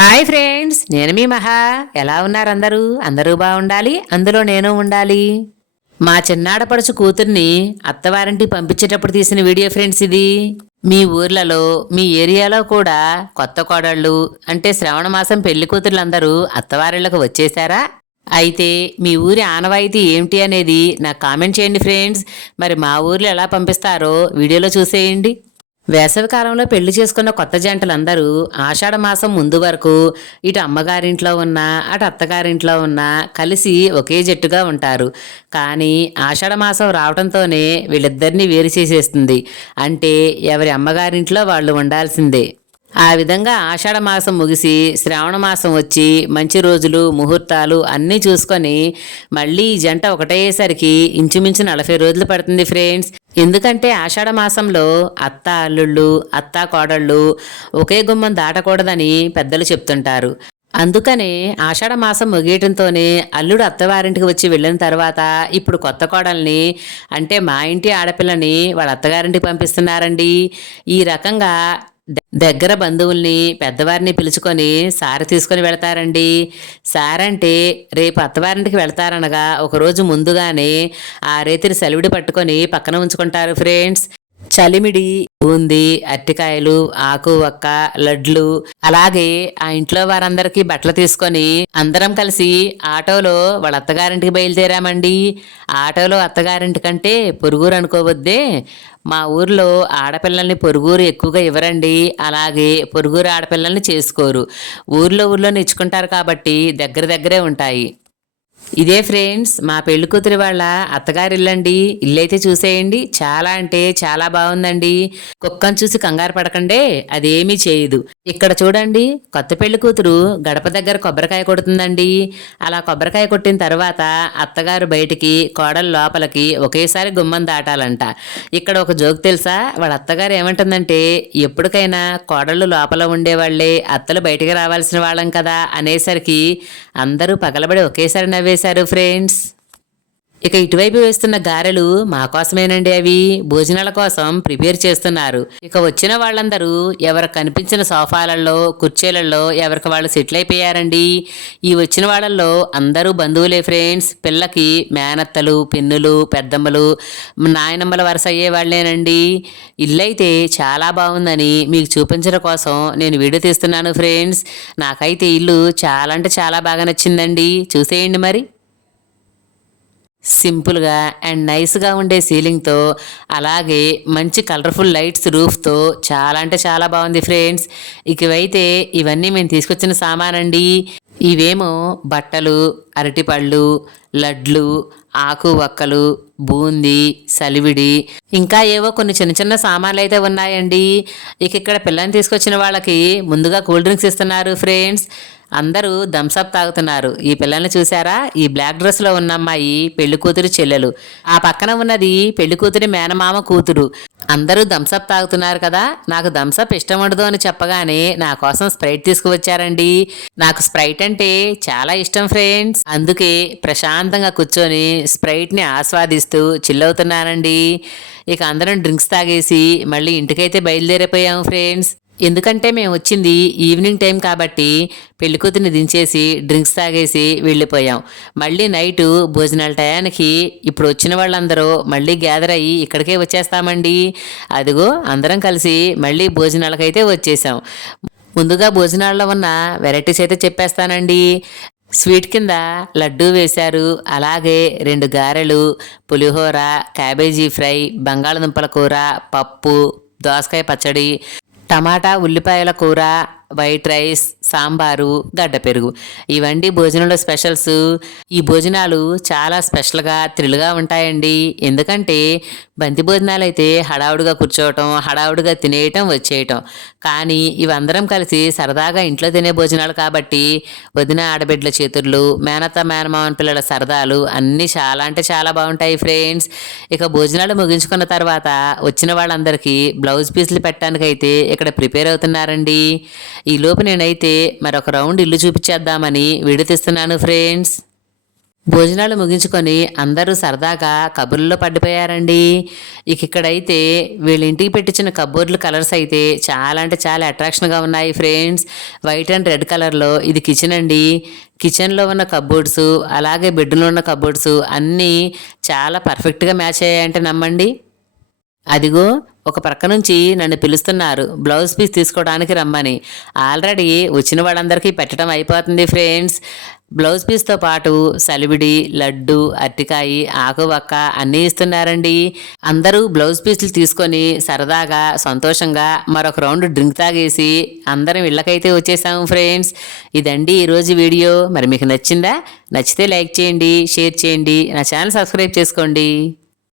Hi friends నేను మీ మహా. ఎలా ఉన్నారు అందరూ? అందరూ బాగుండాలి? అందులో నేను ఉండాలి. మా చిన్నాడపడుచు కూతుర్ని అత్తవారింటి పంపించేటప్పుడు తీసిన వీడియో ఫ్రెండ్స్ ఇది. మీ ఊర్లలో మీ ఏరియాలో కూడా కొత్త కోడళ్ళు అంటే శ్రవణ మాసం పెళ్ళి కూతుర్లందరూ అత్తవారిళ్ళకు వచ్చేసారా అయితే మీ ఊరి ఆనవాయితీ ఏమిటి అనేది నాకు కామెంట్ చేయండి ఫ్రెండ్స్. మరి మా ఊర్లో ఎలా పంపిస్తారో వీడియోలో చూసేయండి. వేసవికాలంలో పెళ్ళి చేసుకున్న కొత్త జంటలందరూ ఆషాఢ మాసం ముందు వరకు ఇటు అమ్మగారింట్లో ఉన్న అటు అత్తగారింట్లో ఉన్న కలిసి ఒకే జట్టుగా ఉంటారు. కానీ ఆషాఢమాసం రావడంతోనే వీళ్ళిద్దరినీ వేరు చేసేస్తుంది. అంటే ఎవరి అమ్మగారింట్లో వాళ్ళు ఉండాల్సిందే. ఆ విధంగా ఆషాఢ మాసం ముగిసి శ్రావణ మాసం వచ్చి మంచి రోజులు ముహూర్తాలు అన్నీ చూసుకొని మళ్ళీ ఈ జంట ఒకటయ్యేసరికి ఇంచుమించు నలభై రోజులు పడుతుంది ఫ్రెండ్స్. ఎందుకంటే ఆషాఢ మాసంలో అత్త అల్లుళ్ళు అత్త కోడళ్ళు ఒకే గుమ్మం దాటకూడదని పెద్దలు చెప్తుంటారు. అందుకనే ఆషాఢ మాసం ముగియటంతోనే అల్లుడు అత్తవారింటికి వచ్చి వెళ్ళిన తర్వాత ఇప్పుడు కొత్త కోడల్ని అంటే మా ఇంటి ఆడపిల్లని వాళ్ళ అత్తగారింటికి పంపిస్తున్నారండి. ఈ రకంగా దగ్గర బంధువుల్ని పెద్దవారిని పిలుచుకొని సార తీసుకొని వెళతారండి. సారంటే రేపు అత్తవారింటికి వెళతారనగా ఒకరోజు ముందుగానే ఆ రేతిని సెలవిడి పట్టుకొని పక్కన ఉంచుకుంటారు ఫ్రెండ్స్. చలిమిడి బూంది అరటికాయలు ఆకు ఒక్క లడ్లు. అలాగే ఆ ఇంట్లో వారందరికీ బట్టలు తీసుకొని అందరం కలిసి ఆటోలో వాళ్ళ అత్తగారింటికి బయలుదేరామండి. ఆటోలో అత్తగారింటి కంటే పొరుగురు అనుకోవద్దే. మా ఊర్లో ఆడపిల్లల్ని పొరుగురు ఎక్కువగా ఇవ్వరండి. అలాగే పొరుగురు ఆడపిల్లల్ని చేసుకోరు. ఊర్లో ఊర్లో ఇచ్చుకుంటారు కాబట్టి దగ్గర దగ్గరే ఉంటాయి. ఇదే ఫ్రెండ్స్ మా పెళ్ళి కూతురి వాళ్ళ అత్తగారి ఇల్లండి. ఇల్లైతే చూసేయండి. చాలా అంటే చాలా బాగుందండి. కుక్కను చూసి కంగారు పడకండే అదేమీ చేయదు. ఇక్కడ చూడండి కొత్త పెళ్ళి కూతురు గడప దగ్గర కొబ్బరికాయ కొడుతుందండి. అలా కొబ్బరికాయ కొట్టిన తర్వాత అత్తగారు బయటికి కోడలు లోపలికి ఒకేసారి గుమ్మం దాటాలంట. ఇక్కడ ఒక జోక్ తెలుసా? వాళ్ళ అత్తగారు ఏమంటుందంటే ఎప్పటికైనా కోడళ్ళు లోపల ఉండేవాళ్ళే అత్తలు బయటికి రావాల్సిన వాళ్ళం కదా అనేసరికి అందరూ పగలబడి ఒకేసారి నవ్వేశారు ఫ్రెండ్స్ ఇక ఇటువైపు వేస్తున్న గారెలు మా కోసమేనండి అవి. భోజనాల కోసం ప్రిపేర్ చేస్తున్నారు. ఇక వచ్చిన వాళ్ళందరూ ఎవరికి కనిపించిన సోఫాలలో కుర్చీలలో ఎవరికి వాళ్ళు సెటిల్ అయిపోయారండి? ఈ వచ్చిన వాళ్ళల్లో అందరూ బంధువులే ఫ్రెండ్స్. పిల్లకి మేనత్తలు పిన్నులు పెద్దమ్మలు నాయనమ్మల వరుస అయ్యే వాళ్ళేనండి. ఇల్లు అయితే చాలా బాగుందని మీకు చూపించడం కోసం నేను వీడియో తీస్తున్నాను ఫ్రెండ్స్. నాకైతే ఇల్లు చాలా అంటే చాలా బాగా నచ్చిందండి. చూసేయండి మరి. సింపుల్గా అండ్ నైస్గా ఉండే సీలింగ్తో అలాగే మంచి కలర్ఫుల్ లైట్స్ రూఫ్తో చాలా అంటే చాలా బాగుంది ఫ్రెండ్స్. ఇకవైతే ఇవన్నీ మేము తీసుకొచ్చిన సామానండి. ఇవేమో బట్టలు అరటిపళ్ళు లడ్లు ఆకు వక్కలు బూందీ సలివిడి ఇంకా ఏవో కొన్ని చిన్న చిన్న సామాన్లు అయితే ఉన్నాయండి. ఇక ఇక్కడ పిల్లని తీసుకొచ్చిన వాళ్ళకి ముందుగా కూల్ డ్రింక్స్ ఇస్తున్నారు ఫ్రెండ్స్. అందరూ థమ్సప్ తాగుతున్నారు. ఈ పిల్లల్ని చూసారా ఈ బ్లాక్ డ్రెస్లో ఉన్న అమ్మాయి పెళ్ళి కూతురు చెల్లెలు. ఆ పక్కన ఉన్నది పెళ్ళి కూతురి మేనమామ కూతురు. అందరూ థమ్సప్ తాగుతున్నారు కదా? నాకు థమ్స్అప్ ఇష్టం ఉండదు అని చెప్పగానే నా కోసం స్ప్రైట్ తీసుకువచ్చారండి. నాకు స్ప్రైట్ అంటే చాలా ఇష్టం ఫ్రెండ్స్. అందుకే ప్రశాంతంగా కూర్చొని స్ప్రైట్ని ఆస్వాదిస్తూ చిల్లవుతున్నానండి ఇక అందరం డ్రింక్స్ తాగేసి మళ్ళీ ఇంటికైతే బయలుదేరిపోయాం ఫ్రెండ్స్. ఎందుకంటే మేము వచ్చింది ఈవినింగ్ టైం కాబట్టి పెళ్ళికూతురిని దించేసి డ్రింక్స్ తాగేసి వెళ్ళిపోయాం. మళ్ళీ నైటు భోజనాల టయానికి ఇప్పుడు వచ్చిన వాళ్ళందరూ మళ్ళీ గ్యాదర్ అయ్యి ఇక్కడికే వచ్చేస్తామండి. అదిగో అందరం కలిసి మళ్ళీ భోజనాలకైతే వచ్చేసాం. ముందుగా భోజనాల్లో ఉన్న వెరైటీస్ అయితే చెప్పేస్తానండి. స్వీట్ కింద లడ్డూ వేశారు. అలాగే రెండు గారెలు పులిహోర క్యాబేజీ ఫ్రై బంగాళదుంపల కూర పప్పు దోసకాయ పచ్చడి టమాటా ఉల్లిపాయల కూర వైట్ రైస్ సాంబారు గడ్డ పెరుగు. ఇవండి భోజనంలో స్పెషల్స్. ఈ భోజనాలు చాలా స్పెషల్గా థ్రిల్గా ఉంటాయండి. ఎందుకంటే బంతి భోజనాలు అయితే హడావుడిగా కూర్చోవటం హడావుడిగా తినేయటం వచ్చేయటం. కానీ ఇవందరం కలిసి సరదాగా ఇంట్లో తినే భోజనాలు కాబట్టి వదిన ఆడబిడ్డల చేతుర్లు మేనత్త మేనమావన్ పిల్లల సరదాలు అన్నీ చాలా అంటే చాలా బాగుంటాయి ఫ్రెండ్స్. ఇక భోజనాలు ముగించుకున్న తర్వాత వచ్చిన వాళ్ళందరికీ బ్లౌజ్ పీసులు పెట్టడానికైతే ఇక్కడ ప్రిపేర్ అవుతున్నారండి. ఈ లోపు నేనైతే మరొక రౌండ్ ఇల్లు చూపించేద్దామని విడతీస్తున్నాను ఫ్రెండ్స్. భోజనాలు ముగించుకొని అందరూ సరదాగా కబుర్లలో పడిపోయారండి. ఇక ఇక్కడైతే వీళ్ళ ఇంటికి పెట్టించిన కబోర్డ్లు కలర్స్ అయితే చాలా అంటే చాలా అట్రాక్షన్గా ఉన్నాయి ఫ్రెండ్స్. వైట్ అండ్ రెడ్ కలర్లో ఇది కిచెన్ అండి. కిచెన్లో ఉన్న కబోర్డ్స్ అలాగే బెడ్రూమ్లో ఉన్న కబోర్డ్స్ అన్నీ చాలా పర్ఫెక్ట్గా మ్యాచ్ అయ్యాయంటే నమ్మండి. అదిగో ఒక ప్రక్క నుంచి నన్ను పిలుస్తున్నారు. బ్లౌజ్ పీస్ తీసుకోవడానికి రమ్మని. ఆల్రెడీ వచ్చిన వాళ్ళందరికీ పెట్టడం అయిపోతుంది ఫ్రెండ్స్. బ్లౌజ్ పీస్తో పాటు సలివిడి లడ్డు అరటికాయి ఆకువక్క అన్నీ ఇస్తున్నారండి. అందరూ బ్లౌజ్ పీసులు తీసుకొని సరదాగా సంతోషంగా మరొక రౌండ్ డ్రింక్ తాగేసి అందరం ఇళ్ళకైతే వచ్చేసాము ఫ్రెండ్స్. ఇదండి ఈరోజు వీడియో. మరి మీకు నచ్చిందా? నచ్చితే లైక్ చేయండి షేర్ చేయండి. నా ఛానల్ సబ్స్క్రైబ్ చేసుకోండి.